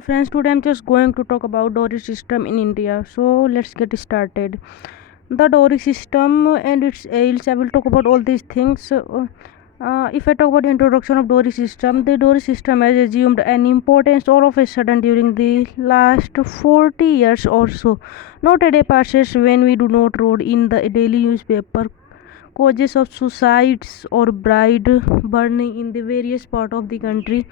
Hello friends, today I'm just going to talk about dowry system in India. So let's get started. The dowry system and its aims. I will talk about all these things. If I talk about the introduction of dowry system, the dowry system has assumed an importance all of a sudden during the last 40 years or so. Not a day passes when we do not read in the daily newspaper causes of suicides or bride burning in the various part of the country.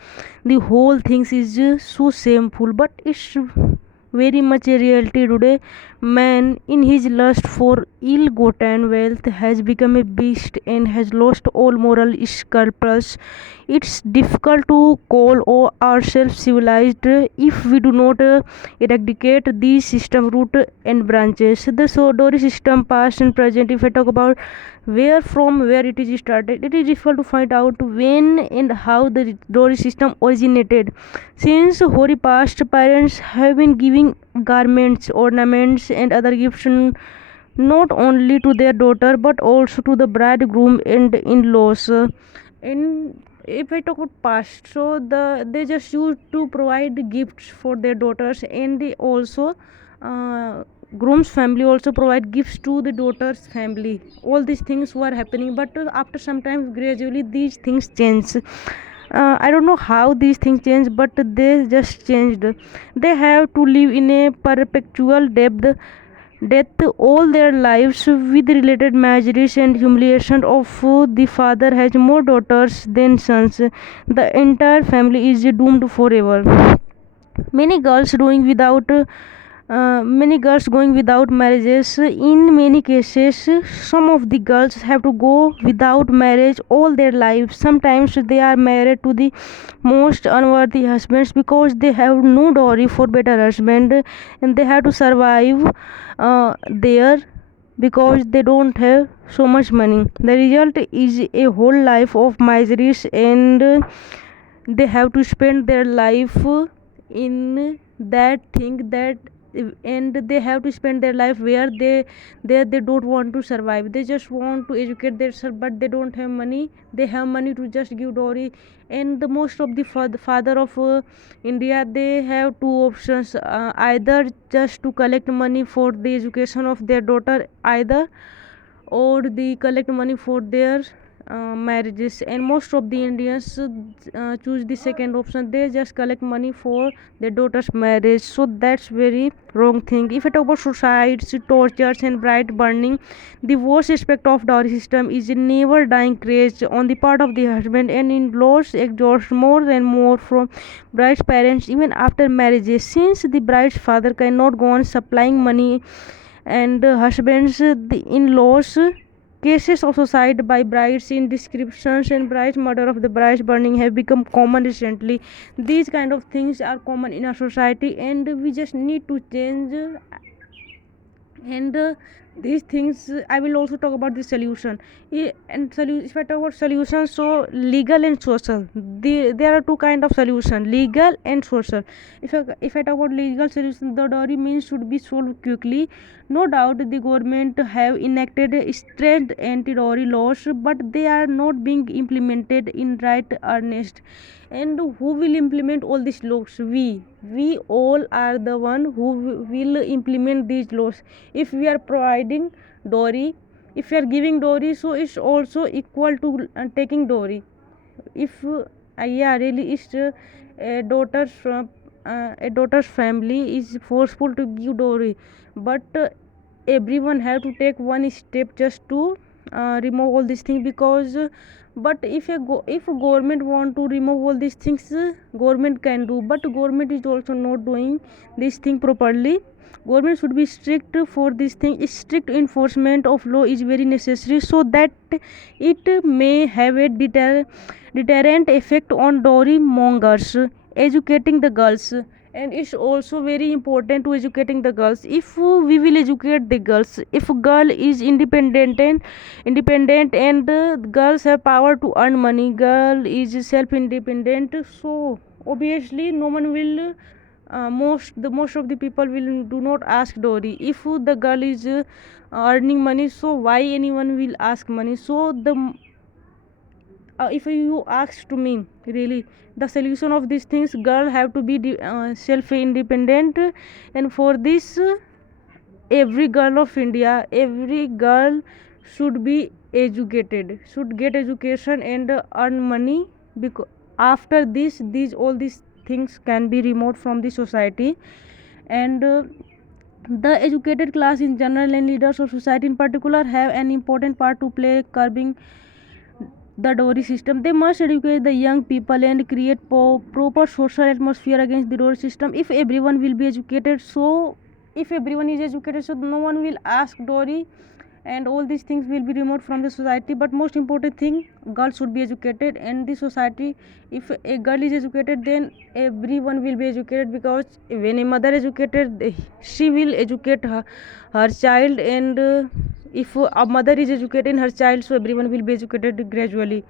The whole thing is so shameful, but it's very much a reality today. Man, in his lust for ill-gotten wealth, has become a beast and has lost all moral scruples. It's difficult to call ourselves civilized if we do not eradicate these system root and branches. The dowry system, past and present. If I talk about where it is started, it is difficult to find out when and how the dowry system originated. Since hoary past, parents have been giving garments, ornaments, and other gifts not only to their daughter but also to the bridegroom and in-laws. And if I talk about past, so they just used to provide gifts for their daughters, and they also groom's family also provide gifts to the daughter's family. All these things were happening, but after some time, gradually these things change. I don't know how these things change, but they just changed. They have to live in a perpetual death all their lives with related miseries and humiliation of the father has more daughters than sons. The entire family is doomed forever. Many girls doing without many girls going without marriages. In many cases, some of the girls have to go without marriage all their lives. Sometimes they are married to the most unworthy husbands because they have no dowry for better husband, and they have to survive there because they don't have so much money. The result is a whole life of miseries, and they have to spend their life in that thing that, and they have to spend their life where they don't want to survive. They just want to educate themselves, but they don't have money. They have money to just give dowry. And the most of the father of India, they have two options, either just to collect money for the education of their daughter, either, or they collect money for their marriages. And most of the Indians choose the second option. They just collect money for their daughter's marriage. So that's very wrong thing. If I talk about suicides, tortures, and bride burning, the worst aspect of dowry system is a never dying craze on the part of the husband, and in-laws exhaust more and more from bride's parents even after marriages. Since the bride's father cannot go on supplying money, and husbands, the in-laws, cases of suicide by brides in descriptions and bride's murder of the bride's burning have become common recently. These kind of things are common in our society, and we just need to change. And these things, I will also talk about the solution. If I talk about solutions, so legal and social, there are two kind of solution, legal and social. If I talk about legal solution, the dowry means should be solved quickly. No doubt the government have enacted strict anti-dowry laws, but they are not being implemented in right earnest. And who will implement all these laws? We all are the one who will implement these laws. If we are providing dowry, if we are giving dowry, so it's also equal to taking dowry. If yeah, really, it's a daughter's a daughter's family is forceful to give dowry, but everyone have to take one step just to remove all these things. Because but if government want to remove all these things, government can do, but government is also not doing this thing properly. Government should be strict for this thing. Strict enforcement of law is very necessary, so that it may have a deterrent effect on dowry mongers. Educating the girls, and it's also very important to educating the girls. If we will educate the girls, if a girl is independent, and girls have power to earn money, girl is self independent, so obviously no one will most of the people will do not ask dowry. If the girl is earning money, so why anyone will ask money? So if you ask to me, really, the solution of these things, girl have to be self independent. And for this, every girl of India, every girl should be educated, should get education and earn money, because after this, these all these things can be removed from the society. And the educated class in general and leaders of society in particular have an important part to play curbing the dowry system. They must educate the young people and create proper social atmosphere against the dowry system. If everyone will be educated, so if everyone is educated, so no one will ask dowry, and all these things will be removed from the society. But most important thing, girls should be educated, and the society, if a girl is educated, then everyone will be educated, because when a mother educated, she will educate her child. And if a mother is educating her child, so everyone will be educated gradually.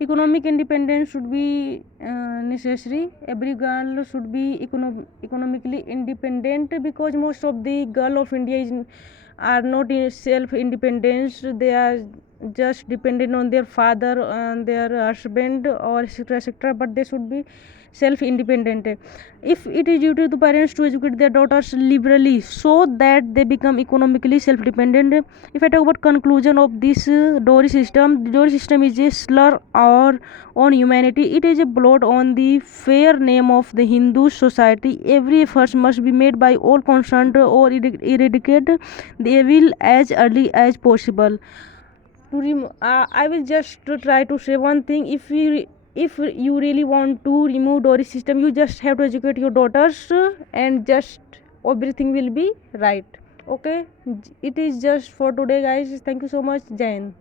Economic independence should be necessary. Every girl should be economically independent, because most of the girl of India are not self independent. They are just dependent on their father and their husband, or etc etc, but they should be self independent. If it is duty to parents to educate their daughters liberally, so that they become economically self dependent. If I talk about conclusion of this dowry system, the dowry system is a slur or on humanity. It is a blot on the fair name of the Hindu society. Every effort must be made by all concerned or eradicate the evil as early as possible. I will just try to say one thing. If you really want to remove dowry system, you just have to educate your daughters, and just everything will be right. Okay, it is just for today, guys. Thank you so much. Jain.